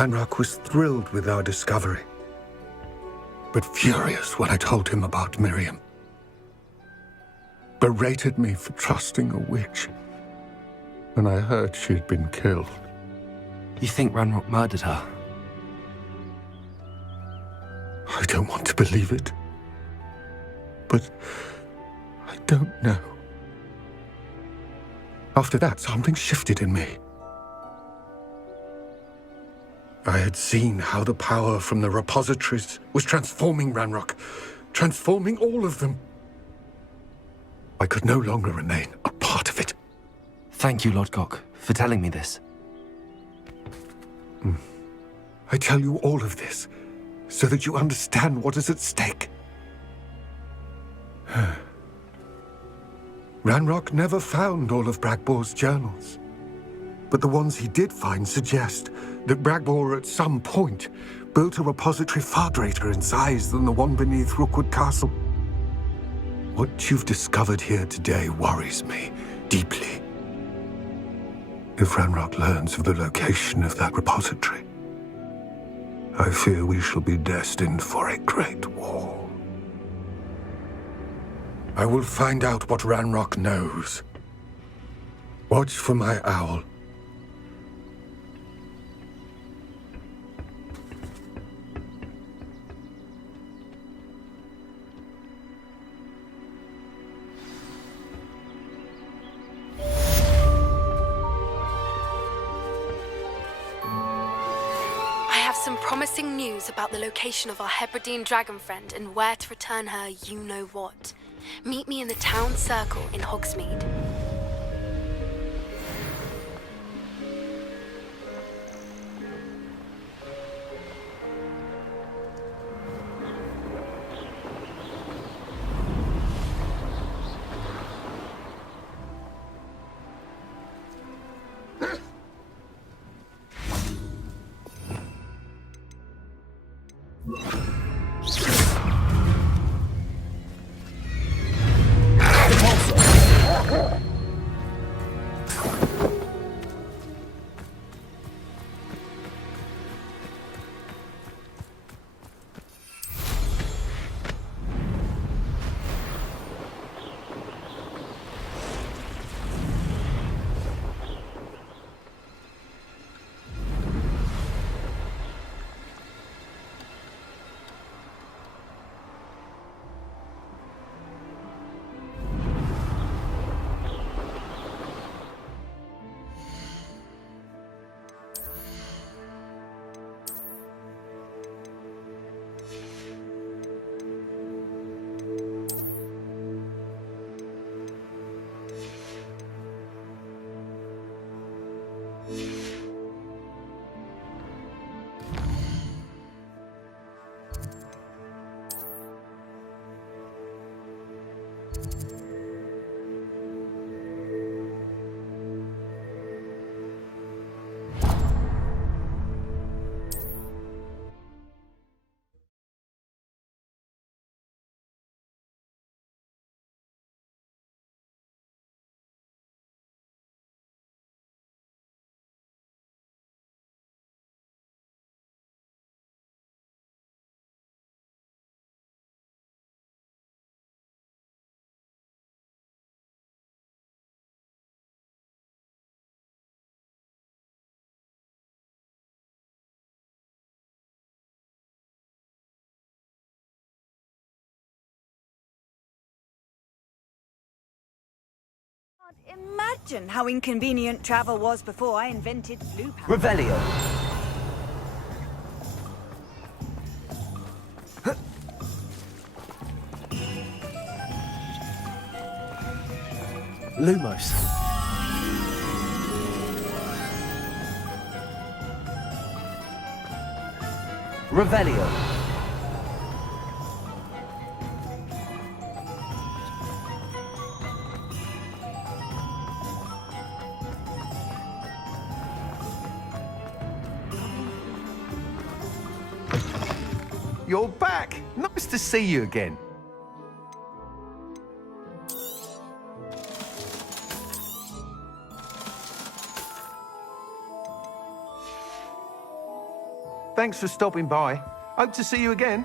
Ranrock was thrilled with our discovery, but furious when I told him about Miriam. Berated me for trusting a witch when I heard she had been killed. You think Ranrock murdered her? I don't want to believe it, but I don't know. After that, something shifted in me. I had seen how the power from the repositories was transforming Ranrock, transforming all of them. I could no longer remain a part of it. Thank you, Lord Gok, for telling me this. I tell you all of this so that you understand what is at stake. Ranrock never found all of Bragbor's journals, but the ones he did find suggest that Bragbor at some point built a repository far greater in size than the one beneath Rookwood Castle. What you've discovered here today worries me deeply. If Ranrock learns of the location of that repository, I fear we shall be destined for a great war. I will find out what Ranrock knows. Watch for my owl. Some promising news about the location of our Hebridean dragon friend and where to return her you-know-what. Meet me in the town circle in Hogsmeade. Imagine how inconvenient travel was before I invented blue power. Revelio. Lumos. Revelio. You're back! Nice to see you again. Thanks for stopping by. Hope to see you again.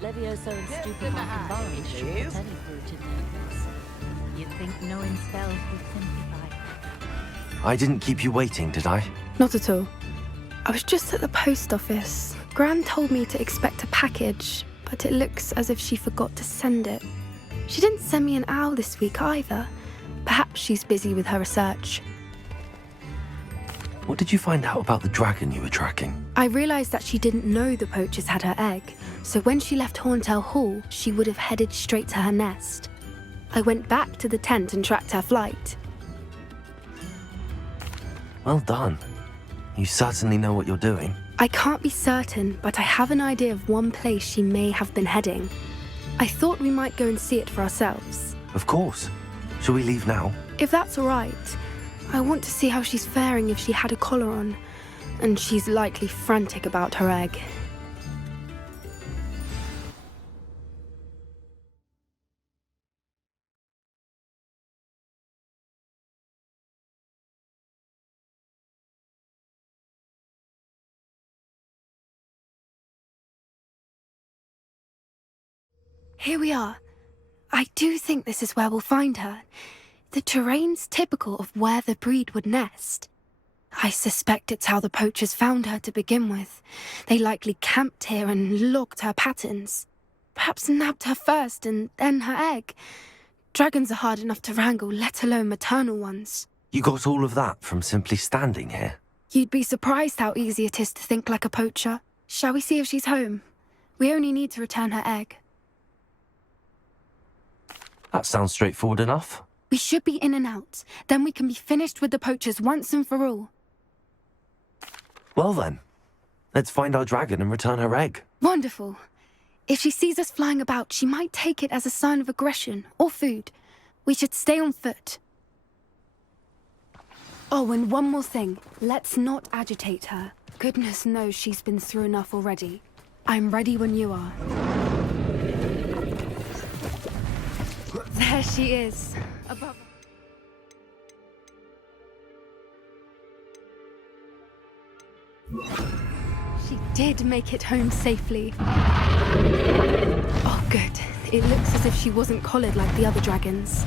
Levioso and stupefying combined should put any brute in their place. You'd think knowing spells would simplify. I didn't keep you waiting, did I? Not at all. I was just at the post office. Gran told me to expect a package, but it looks as if she forgot to send it. She didn't send me an owl this week either. Perhaps she's busy with her research. What did you find out about the dragon you were tracking? I realised that she didn't know the poachers had her egg, so when she left Horntail Hall, she would have headed straight to her nest. I went back to the tent and tracked her flight. Well done. You certainly know what you're doing. I can't be certain, but I have an idea of one place she may have been heading. I thought we might go and see it for ourselves. Of course. Shall we leave now? If that's all right, I want to see how she's faring if she had a collar on, and she's likely frantic about her egg. Here we are. I do think this is where we'll find her. The terrain's typical of where the breed would nest. I suspect it's how the poachers found her to begin with. They likely camped here and logged her patterns. Perhaps nabbed her first and then her egg. Dragons are hard enough to wrangle, let alone maternal ones. You got all of that from simply standing here? You'd be surprised how easy it is to think like a poacher. Shall we see if she's home? We only need to return her egg. That sounds straightforward enough. We should be in and out. Then we can be finished with the poachers once and for all. Well then, let's find our dragon and return her egg. Wonderful. If she sees us flying about, she might take it as a sign of aggression or food. We should stay on foot. Oh, and one more thing. Let's not agitate her. Goodness knows she's been through enough already. I'm ready when you are. There she is. Above. She did make it home safely. Oh, good. It looks as if she wasn't collared like the other dragons.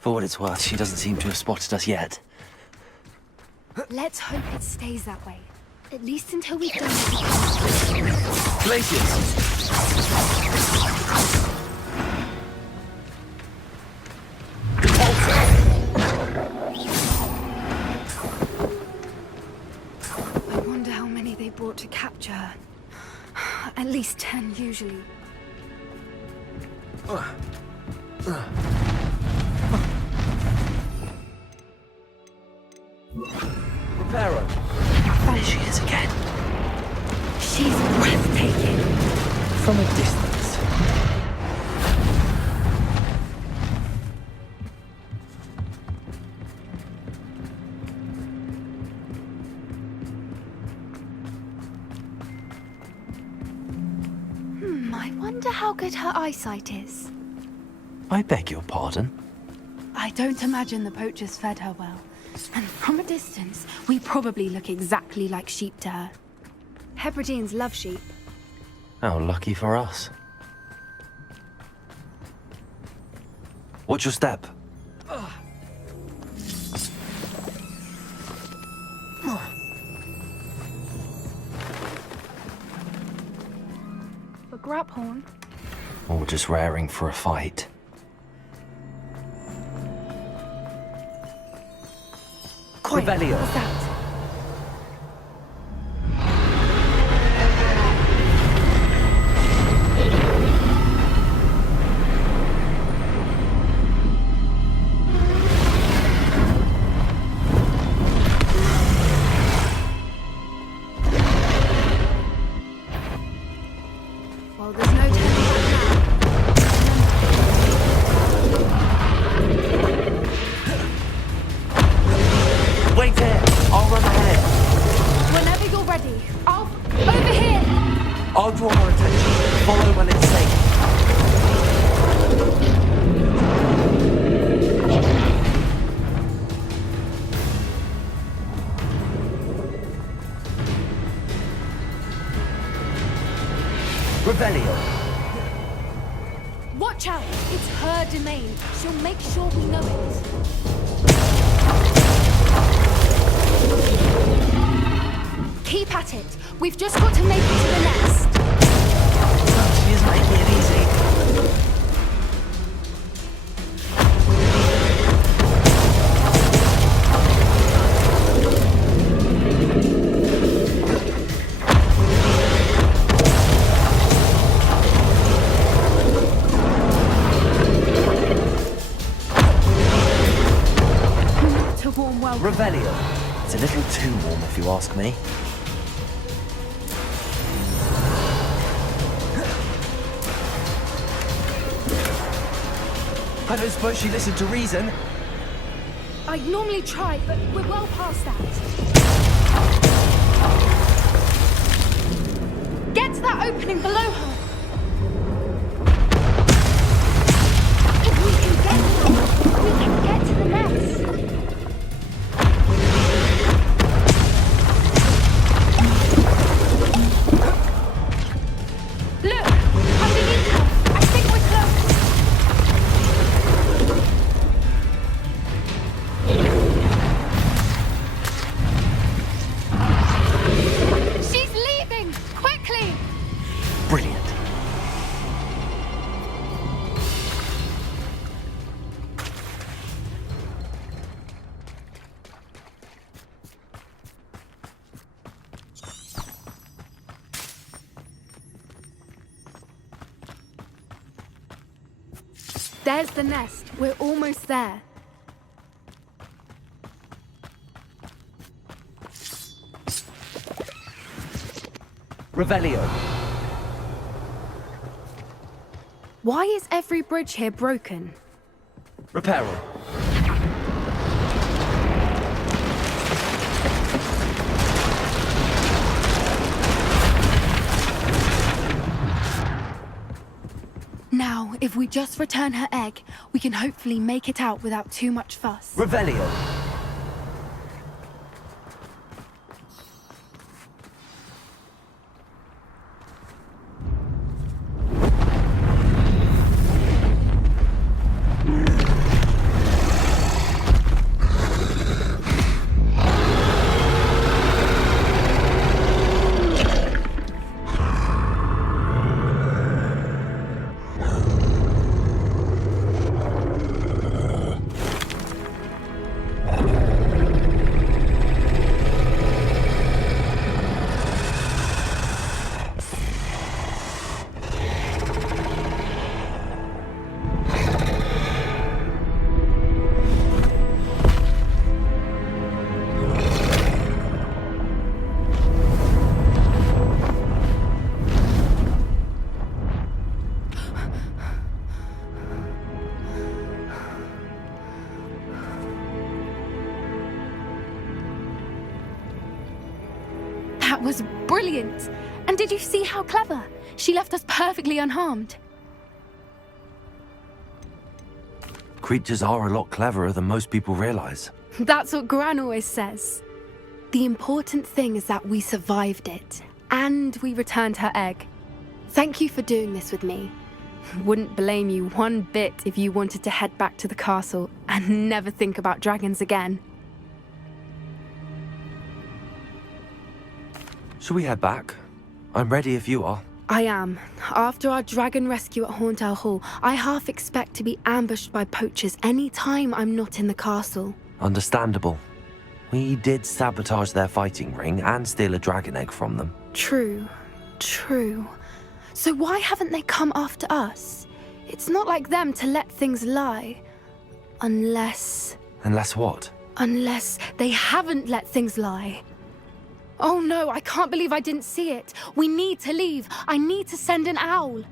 For what it's worth, she doesn't seem to have spotted us yet. Let's hope it stays that way. At least until we've done Glaciers! to capture her. At least 10 usually. Reparo. There she is again. She's breathtaking. From a distance. I wonder how good her eyesight is. I beg your pardon? I don't imagine the poachers fed her well. And from a distance, we probably look exactly like sheep to her. Hebrideans love sheep. How lucky for us. Watch your step. A graphorn? Or just raring for a fight. Quiet. Revelio. What's that? Well, there's no turning back Wait here! I'll run ahead. now. Whenever you're ready. Over here! I'll draw her attention. Follow when it's safe. Revelio. Watch out! It's her domain. She'll make sure we know it. Keep at it. We've just got to make it to the nest. She is making it easy. Not a warm welcome. Revelio. It's a little too warm if you ask me. I don't suppose she listened to reason. I'd normally try, but we're well past that. Get to that opening below her. If we can get there, we can get to the nest. Look! Underneath her! I think we're close. She's leaving! Quickly! Brilliant. There's the nest. We're almost there. Revelio. Why is every bridge here broken? Reparo. Now, if we just return her egg, we can hopefully make it out without too much fuss. Revelio. That was brilliant! And did you see how clever? She left us perfectly unharmed. Creatures are a lot cleverer than most people realize. That's what Gran always says. The important thing is that we survived it, and we returned her egg. Thank you for doing this with me. Wouldn't blame you one bit if you wanted to head back to the castle and never think about dragons again. Shall we head back? I'm ready if you are. I am. After our dragon rescue at Hauntel Hall, I half expect to be ambushed by poachers any time I'm not in the castle. Understandable. We did sabotage their fighting ring and steal a dragon egg from them. True. So why haven't they come after us? It's not like them to let things lie. Unless what? Unless they haven't let things lie. Oh no, I can't believe I didn't see it. We need to leave. I need to send an owl.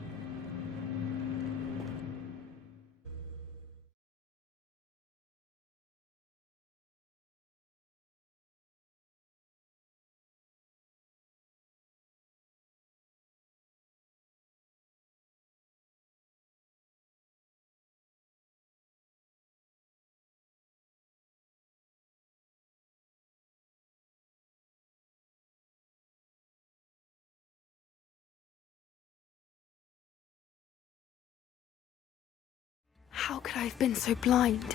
How could I have been so blind?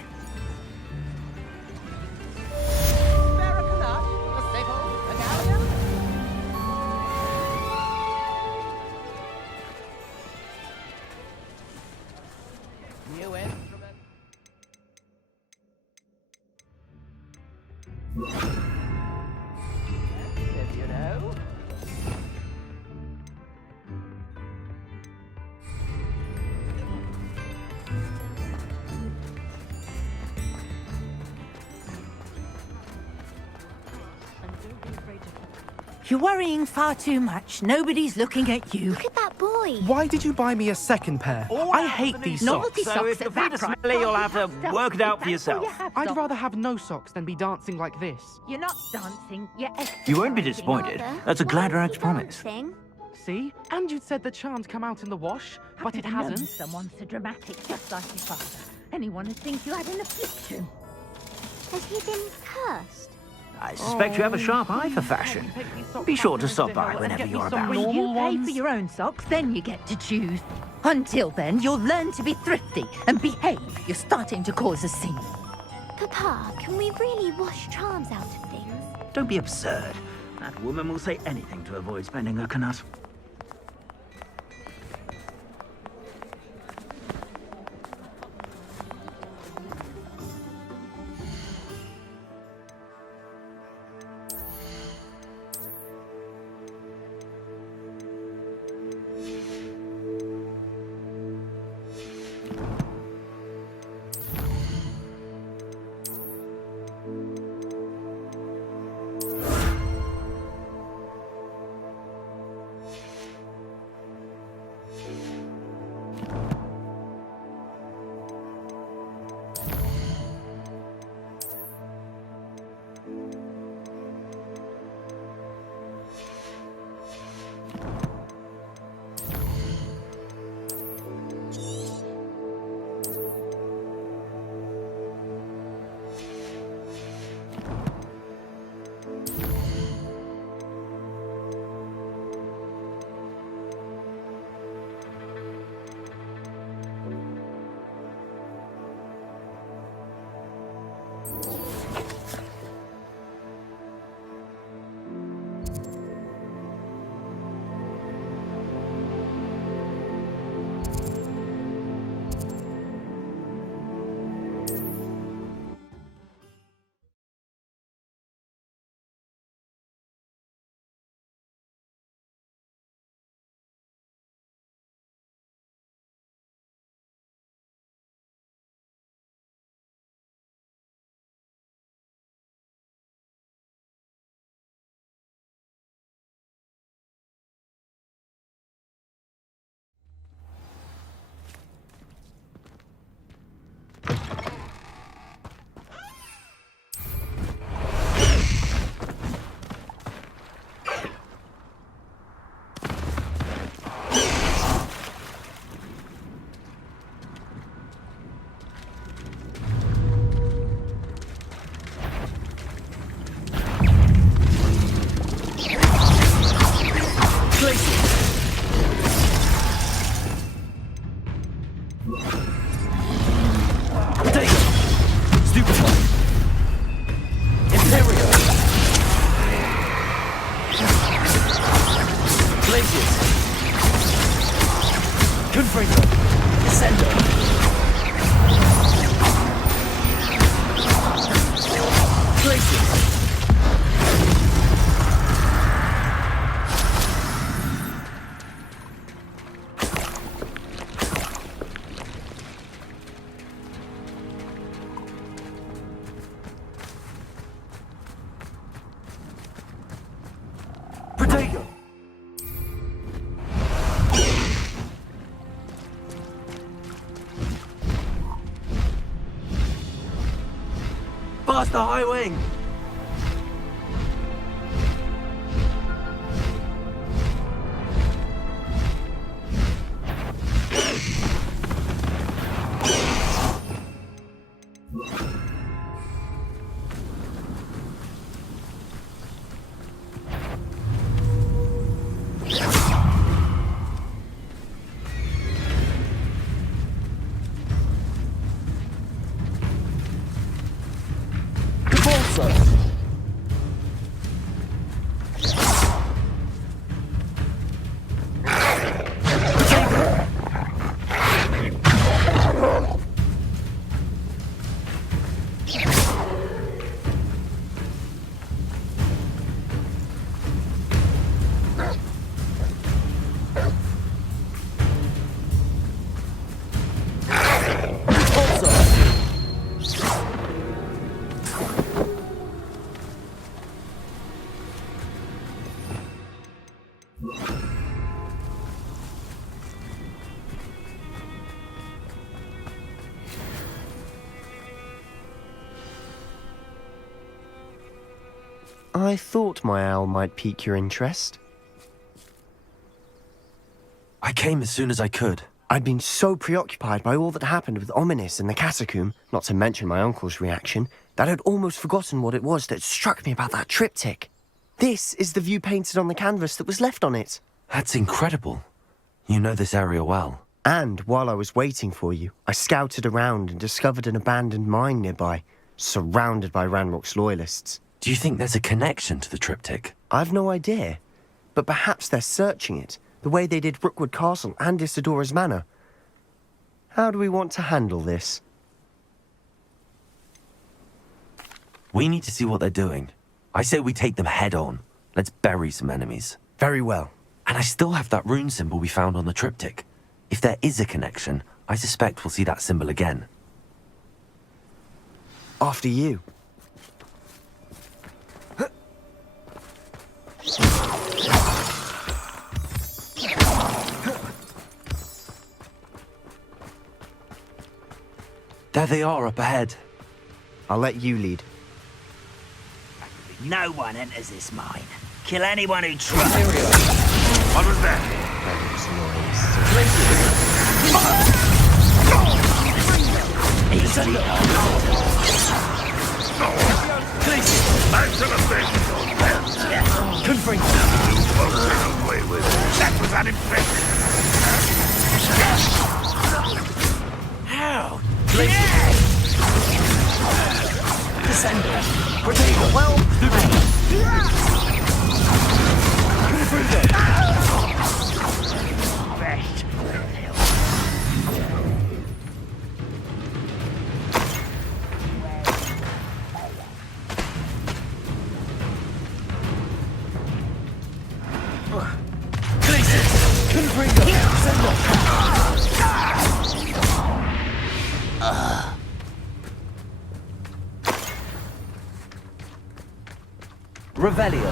You're worrying far too much. Nobody's looking at you. Look at that boy. Why did you buy me a second pair? I hate these socks. Novelty So socks if you're at that feet are price. smelly, you'll have to work it out for That's all yourself. you have, I'd socks. rather have no socks than be dancing like this. You're not dancing, you're You won't be exercising. disappointed. Father, That's a why Gladrak's is he promise. dancing? See? And you'd said the charm's come out in the wash, How but could it you know hasn't. Someone so dramatic, just like your father. Anyone would think you had an affliction. Has he been cursed? I suspect you have a sharp eye for fashion. Be sure to stop by whenever you're about. When you pay for your own socks, then you get to choose. Until then, you'll learn to be thrifty and behave. You're starting to cause a scene. Papa, can we really wash charms out of things? Don't be absurd. That woman will say anything to avoid spending her knut. Confringo. Descendo. Glacius. Protego. Past the high wing. I thought my owl might pique your interest. I came as soon as I could. I'd been so preoccupied by all that happened with Ominis and the catacomb, not to mention my uncle's reaction, that I'd almost forgotten what it was that struck me about that triptych. This is the view painted on the canvas that was left on it. That's incredible. You know this area well. And while I was waiting for you, I scouted around and discovered an abandoned mine nearby, surrounded by Ranrock's loyalists. Do you think there's a connection to the triptych? I've no idea, but perhaps they're searching it, the way they did Rookwood Castle and Isidora's Manor. How do we want to handle this? We need to see what they're doing. I say we take them head on. Let's bury some enemies. Very well. And I still have that rune symbol we found on the triptych. If there is a connection, I suspect we'll see that symbol again. After you. There they are up ahead. I'll let you lead. No one enters this mine. Kill anyone who tries. What was that? Back to the thing. Confringo. That was unimpressive. How? Descendo. Protego. Well Best. Confringo. Descendo. Revelio.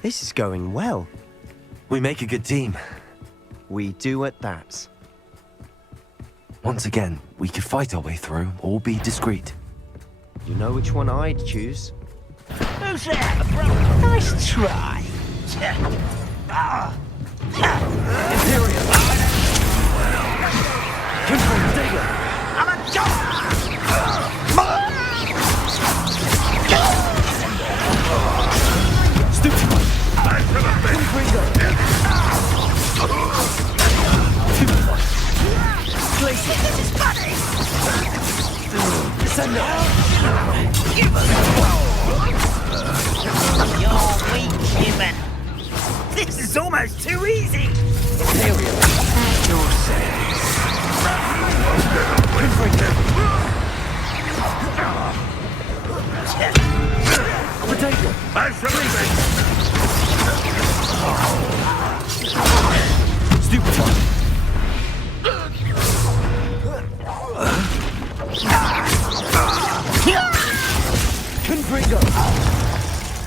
This is going well. We make a good team. We do at that. Once again, we could fight our way through or be discreet. You know which one I'd choose? Who's that, bro? Nice try. Imperial. Confringo. I'm a job. Descendo! You're weak, human. This is almost too easy. Imperial. Potato. Stupefy. Confringo.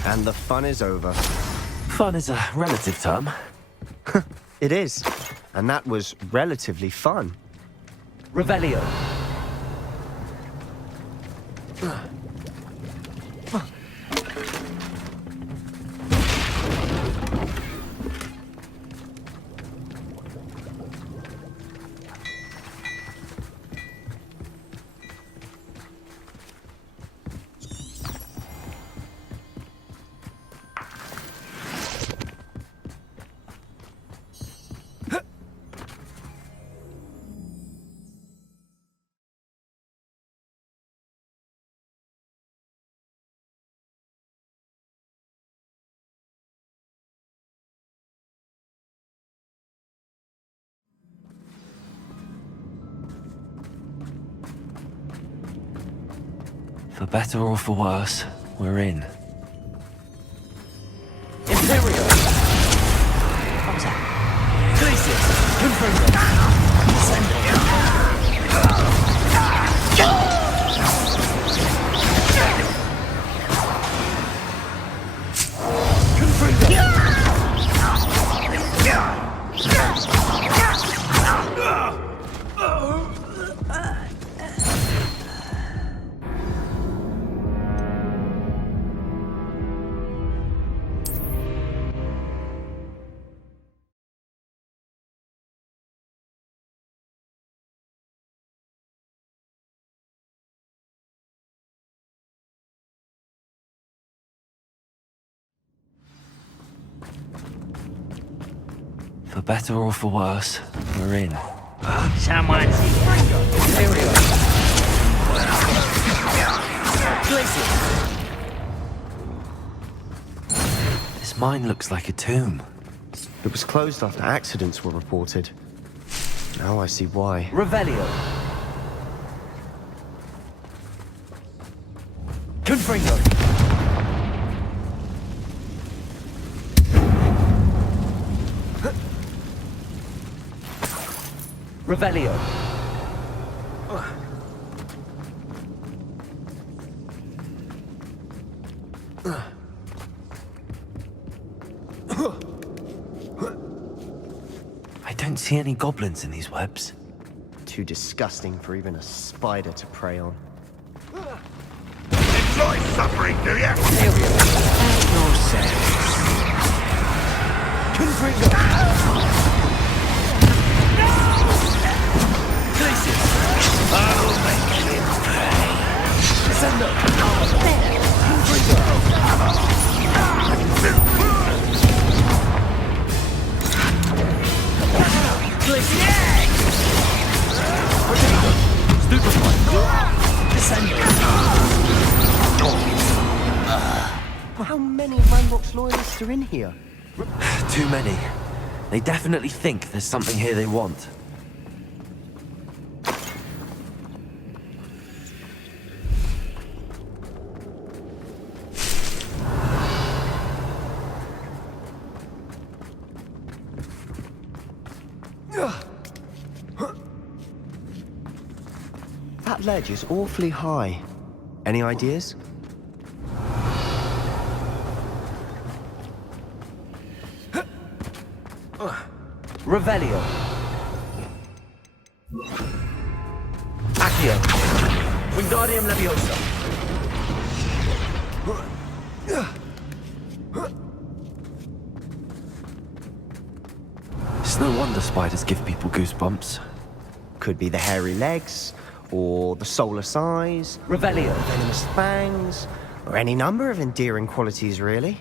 And the fun is over. Fun is a relative term. It is. And that was relatively fun. Revelio. For better or for worse, we're in. Imperial. What's that? Glacius. Confringo. Descendo. For better or for worse, we're in. Someone's Imperial. Glacius. This mine looks like a tomb. It was closed after accidents were reported. Now I see why. Revelio. Confringo. Revelio. I don't see any goblins in these webs. Too disgusting for even a spider to prey on. Enjoy suffering, do you? No sense. Confringo. Glacius. I'll make him pay. Descendo. Confringo. Glacius. Stupefy. Descendo. How many Ranrock's loyalists are in here? Too many. They definitely think there's something here they want. That ledge is awfully high. Any ideas? Revelio. Accio. Wingardium Leviosa. It's no wonder spiders give people goosebumps. Could be the hairy legs, or the solar size, Revelio. venomous fangs, or any number of endearing qualities, really.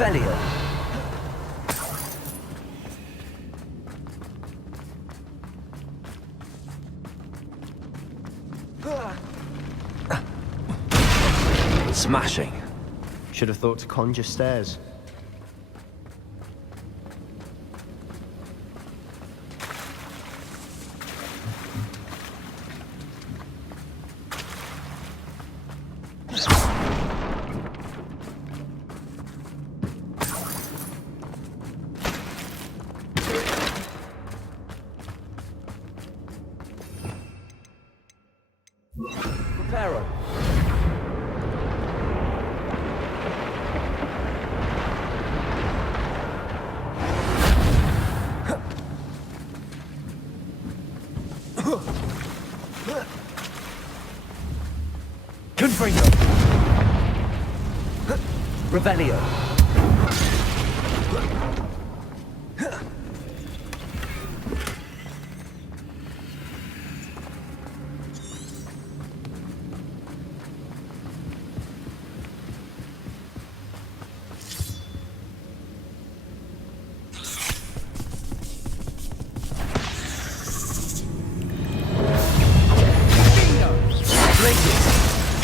Revelio. Smashing. Should have thought to conjure stairs. Preparo. Confringo. Revelio.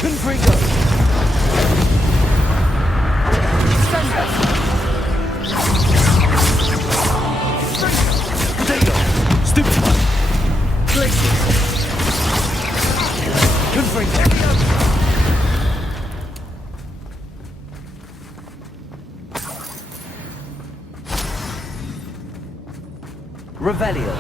Confringo. Potato. Stupefy. Glacier. Confringo. Revelio.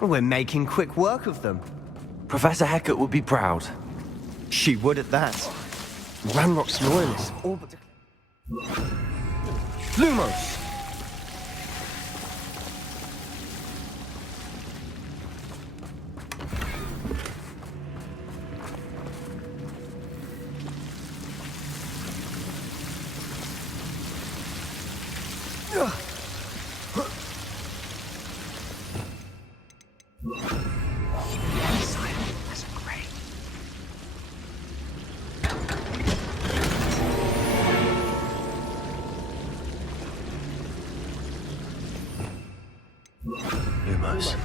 We're making quick work of them. Professor Hecat would be proud. She would at that. Ranrock's loyalists all but... Lumos! Lumos.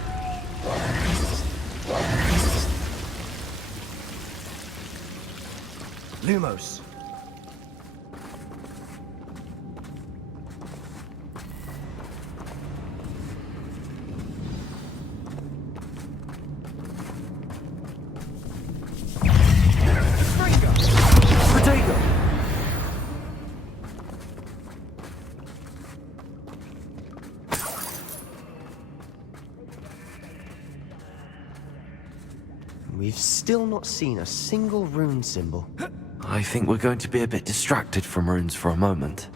Lumos. Potato. We've still not seen a single rune symbol. I think we're going to be a bit distracted from runes for a moment.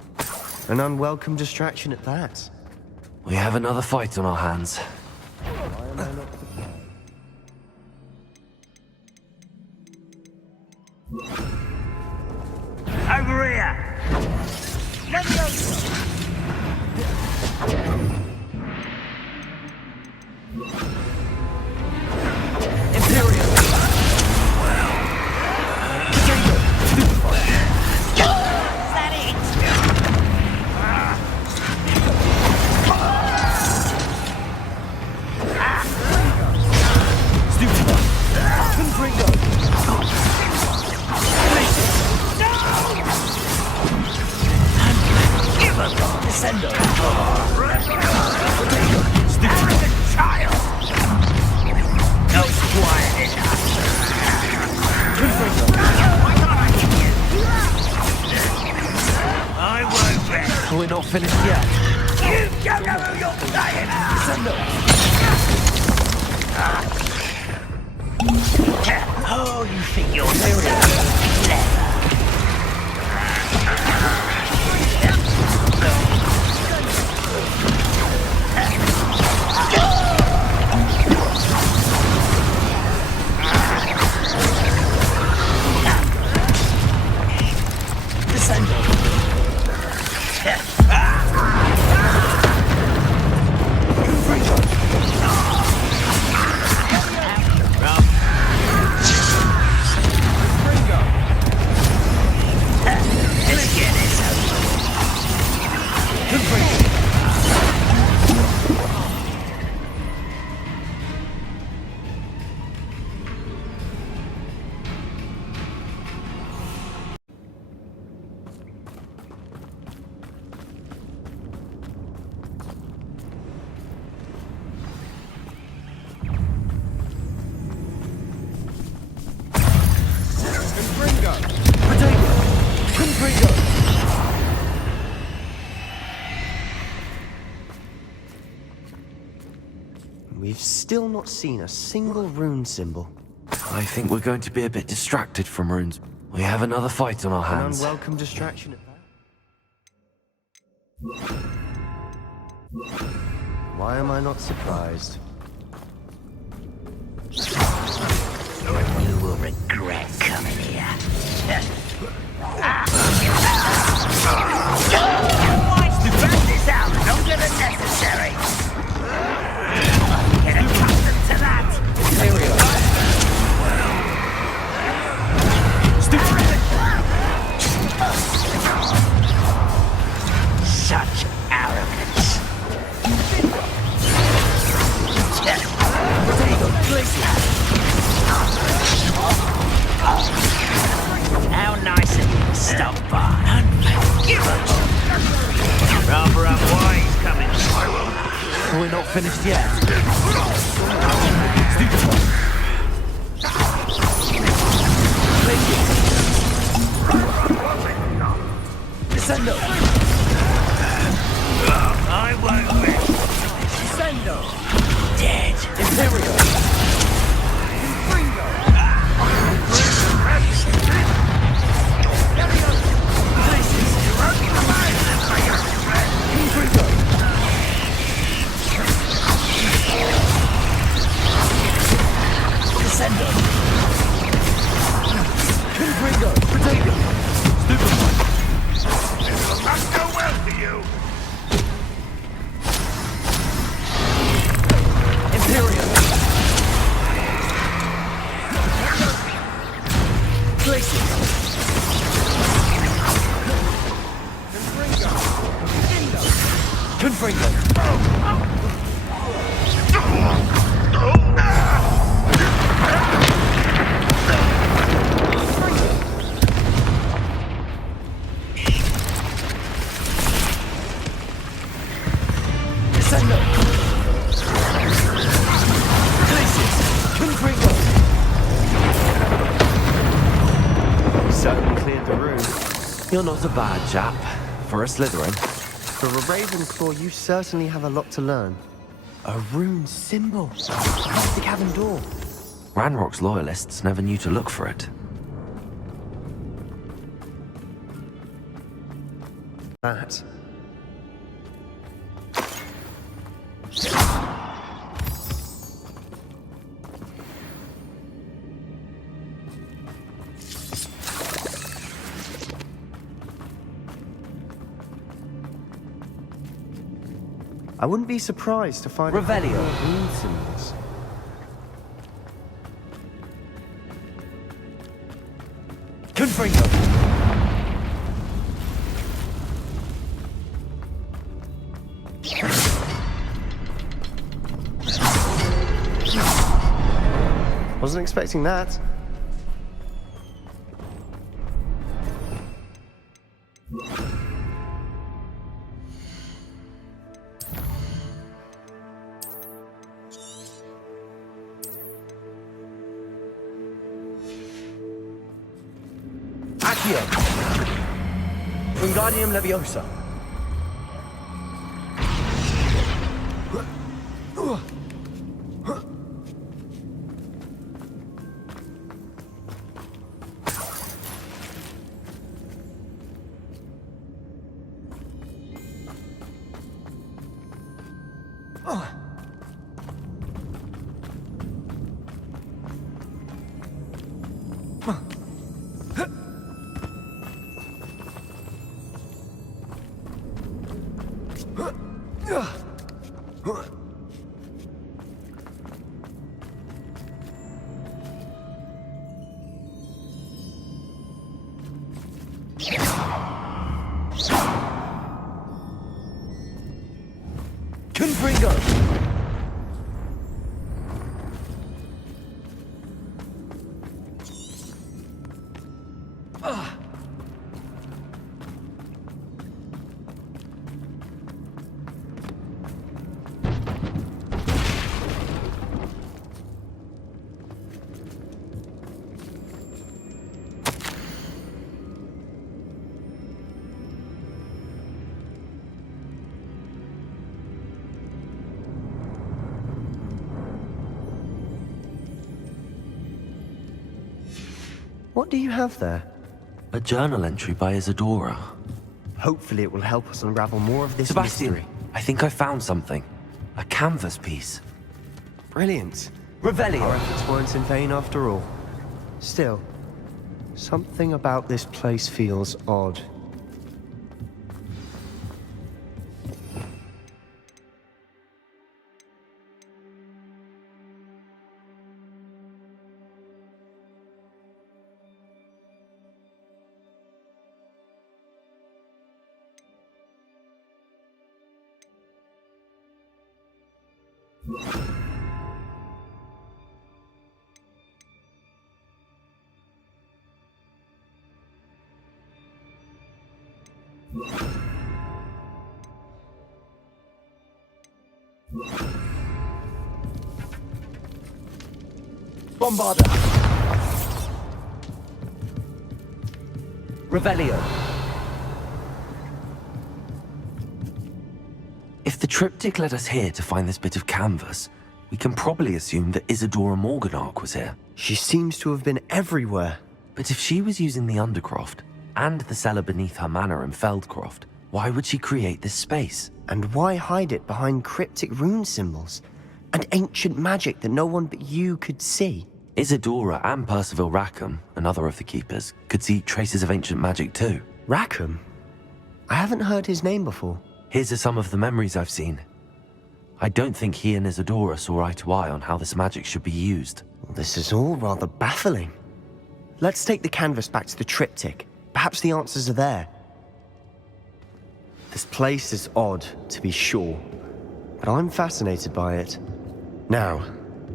An unwelcome distraction at that. We have another fight on our hands. Over here. Imperial. Potato. Is that it? Stupefy. Confringo. Descendo. Stupid child. No quiet enough. I won't rest. We're not finished yet. You don't know who you're playing. Descendo. Oh, you think you're clever. still not seen a single rune symbol. I think we're going to be a bit distracted from runes. We have another fight on our An hands. unwelcome distraction at that. Why am I not surprised? You will regret coming here. Wise to burn this out longer than necessary. Get accustomed to that. Such arrogance. How nice of you to stop by. Rather unwise coming. We're not finished yet. Descendo. I won't win. Descendo. Dead. Imperial. Descendo. Confringo. Potato. Stupefy. This will not go well for you. Imperial. Places. Confringo. Descendo. Places. Confringo. You certainly cleared the room. You're not a bad chap. For a Slytherin. For a Ravenclaw, you certainly have a lot to learn. A rune symbol. Across the cabin door. Ranrock's loyalists never knew to look for it. That. I wouldn't be surprised to find Revelio. more rune symbols. Confringo. Wasn't expecting that. Accio. Wingardium Leviosa. Confringo. What do you have there? A journal entry by Isadora. Hopefully it will help us unravel more of this Sebastian, mystery. I think I found something. A canvas piece. Brilliant. Revelio. Our efforts weren't in vain after all. Still, something about this place feels odd. Bombarda. Revelio. If the triptych led us here to find this bit of canvas, we can probably assume that Isadora Morganark was here. She seems to have been everywhere. But if she was using the Undercroft and the cellar beneath her manor in Feldcroft, why would she create this space? And why hide it behind cryptic rune symbols? And ancient magic that no one but you could see? Isadora and Percival Rackham, another of the Keepers, could see traces of ancient magic too. Rackham? I haven't heard his name before. Here's some of the memories I've seen. I don't think he and Isadora saw eye to eye on how this magic should be used. This is all rather baffling. Let's take the canvas back to the triptych. Perhaps the answers are there. This place is odd, to be sure, but I'm fascinated by it. Now,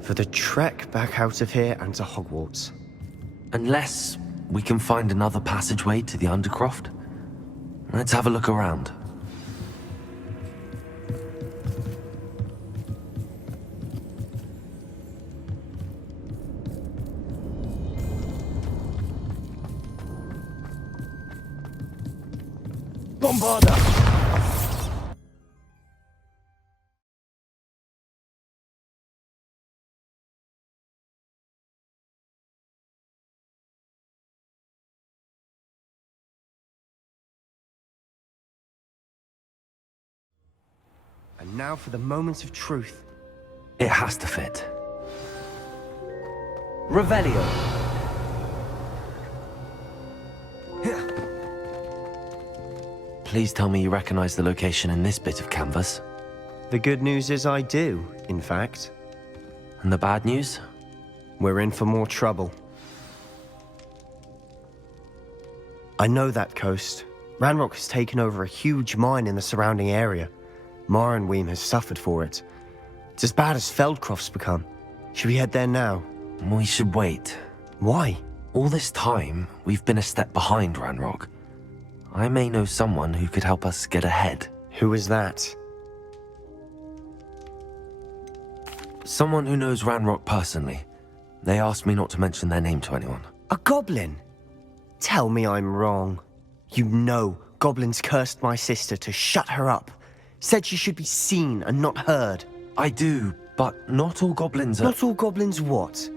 for the trek back out of here and to Hogwarts. Unless we can find another passageway to the Undercroft. Let's have a look around. Bombarda. And now for the moment of truth. It has to fit. Revelio. Please tell me you recognize the location in this bit of canvas. The good news is I do, in fact. And the bad news? We're in for more trouble. I know that coast. Ranrock has taken over a huge mine in the surrounding area. Mornweem has suffered for it. It's as bad as Feldcroft's become. Should we head there now? We should wait. Why? All this time, we've been a step behind Ranrock. I may know someone who could help us get ahead. Who is that? Someone who knows Ranrock personally. They asked me not to mention their name to anyone. A goblin? Tell me I'm wrong. You know goblins cursed my sister to shut her up. Said she should be seen and not heard. I do, but not all goblins are... Not all goblins what?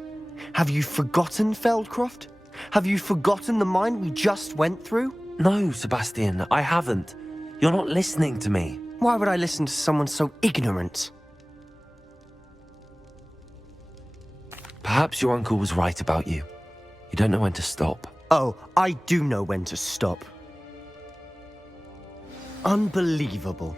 Have you forgotten Feldcroft? Have you forgotten the mine we just went through? No, Sebastian, I haven't. You're not listening to me. Why would I listen to someone so ignorant? Perhaps your uncle was right about you. You don't know when to stop. Oh, I do know when to stop. Unbelievable.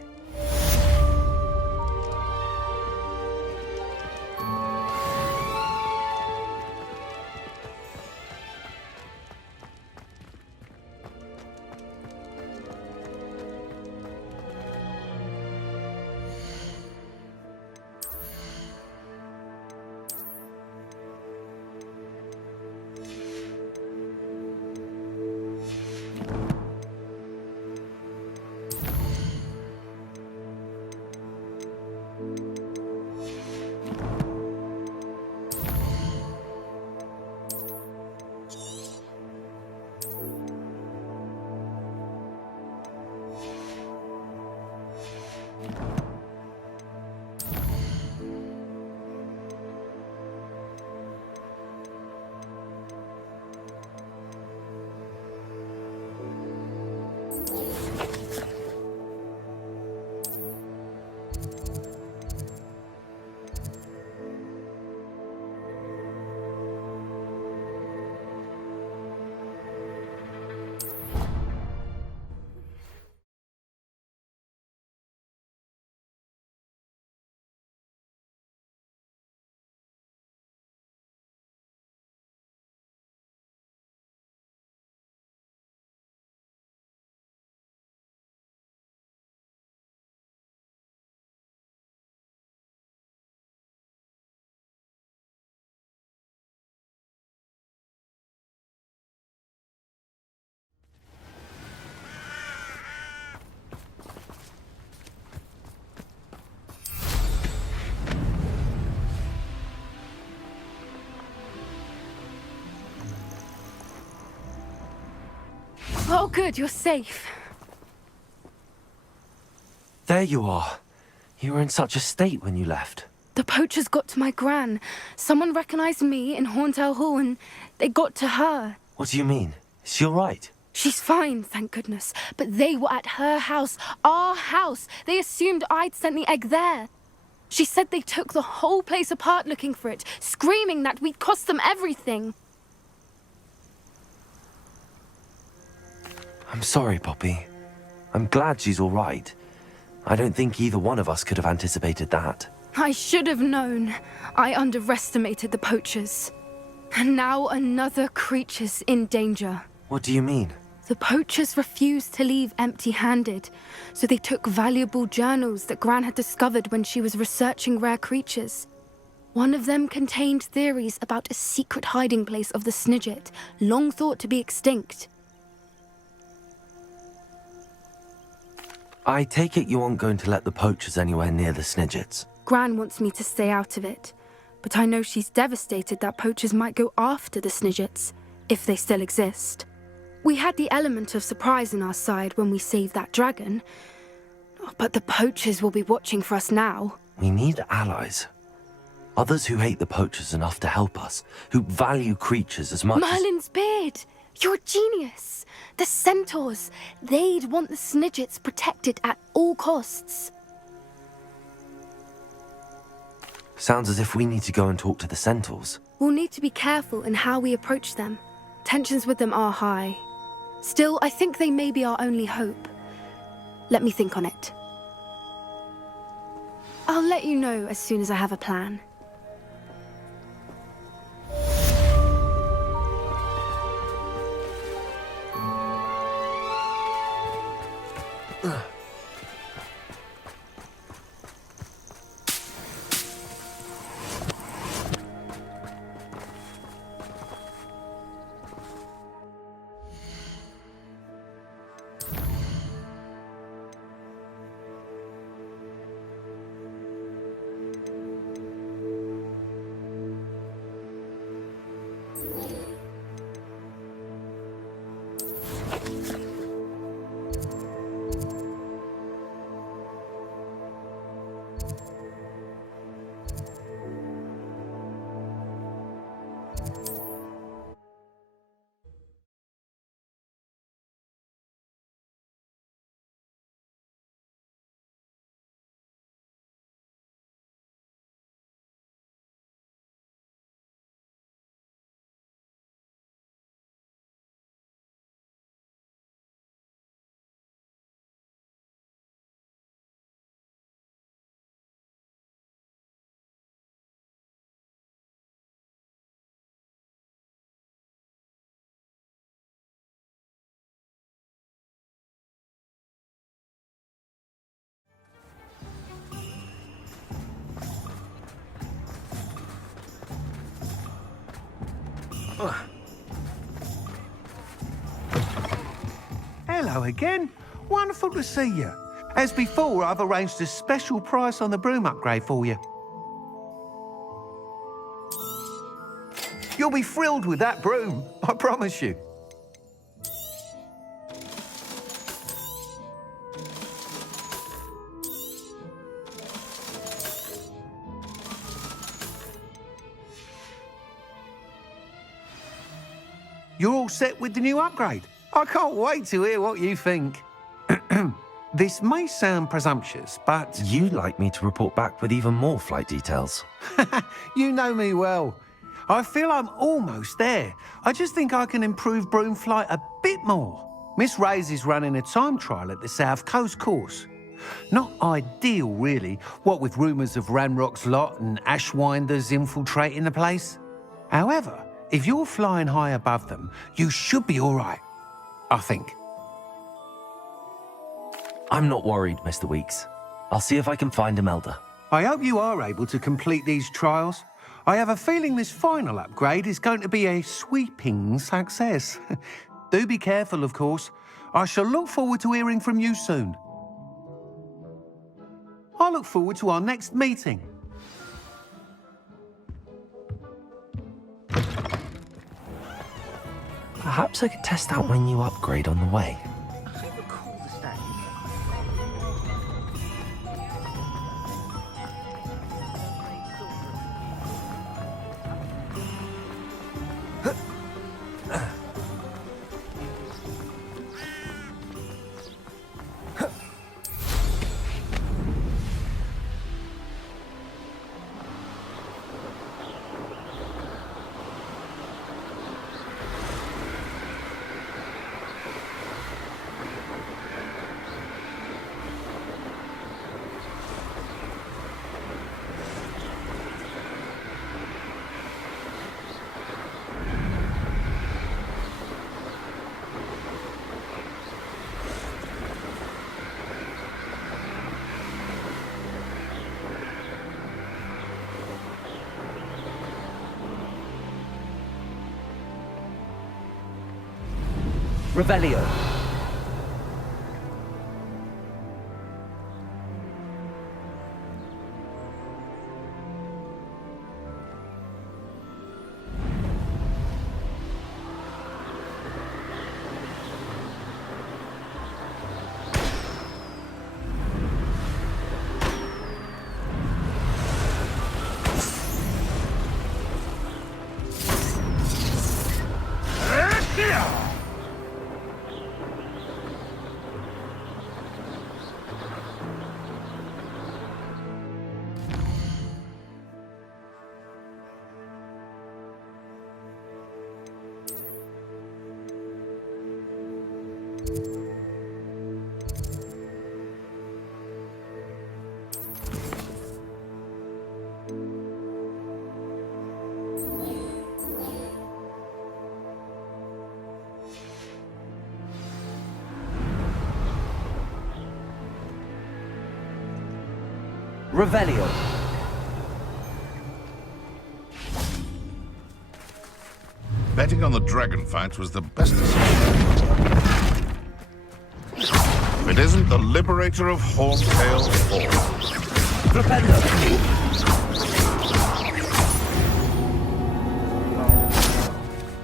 Oh, good, you're safe. There you are. You were in such a state when you left. The poachers got to my gran. Someone recognized me in Horntail Hall and they got to her. What do you mean? Is she all right? She's fine, thank goodness. But they were at her house, our house. They assumed I'd sent the egg there. She said they took the whole place apart looking for it, screaming that we'd cost them everything. I'm sorry, Poppy. I'm glad she's all right. I don't think either one of us could have anticipated that. I should have known. I underestimated the poachers. And now another creature's in danger. What do you mean? The poachers refused to leave empty-handed, so they took valuable journals that Gran had discovered when she was researching rare creatures. One of them contained theories about a secret hiding place of the Snidget, long thought to be extinct. I take it you aren't going to let the poachers anywhere near the Snidgets. Gran wants me to stay out of it, but I know she's devastated that poachers might go after the Snidgets, if they still exist. We had the element of surprise on our side when we saved that dragon, but the poachers will be watching for us now. We need allies. Others who hate the poachers enough to help us, who value creatures as much Merlin's beard! You're a genius! The centaurs! They'd want the Snidgets protected at all costs. Sounds as if we need to go and talk to the centaurs. We'll need to be careful in how we approach them. Tensions with them are high. Still, I think they may be our only hope. Let me think on it. I'll let you know as soon as I have a plan. Hello again. Wonderful to see you. As before, I've arranged a special price on the broom upgrade for you. You'll be thrilled with that broom, I promise you. You're all set with the new upgrade. I can't wait to hear what you think. This may sound presumptuous, but... You'd like me to report back with even more flight details. You know me well. I feel I'm almost there. I just think I can improve broom flight a bit more. Miss Ray's is running a time trial at the South Coast course. Not ideal, really, what with rumours of Ranrock's lot and Ashwinders infiltrating the place. However, if you're flying high above them, you should be all right, I think. I'm not worried, Mr. Weeks. I'll see if I can find Imelda. I hope you are able to complete these trials. I have a feeling this final upgrade is going to be a sweeping success. Do be careful, of course. I shall look forward to hearing from you soon. I look forward to our next meeting. Perhaps I could test out my new upgrade on the way. I recall the statue. Revelio. Revelio. Betting on the dragon fight was the best decision. If it isn't the liberator of Horntail Hall.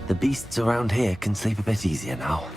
The beasts around here can sleep a bit easier now.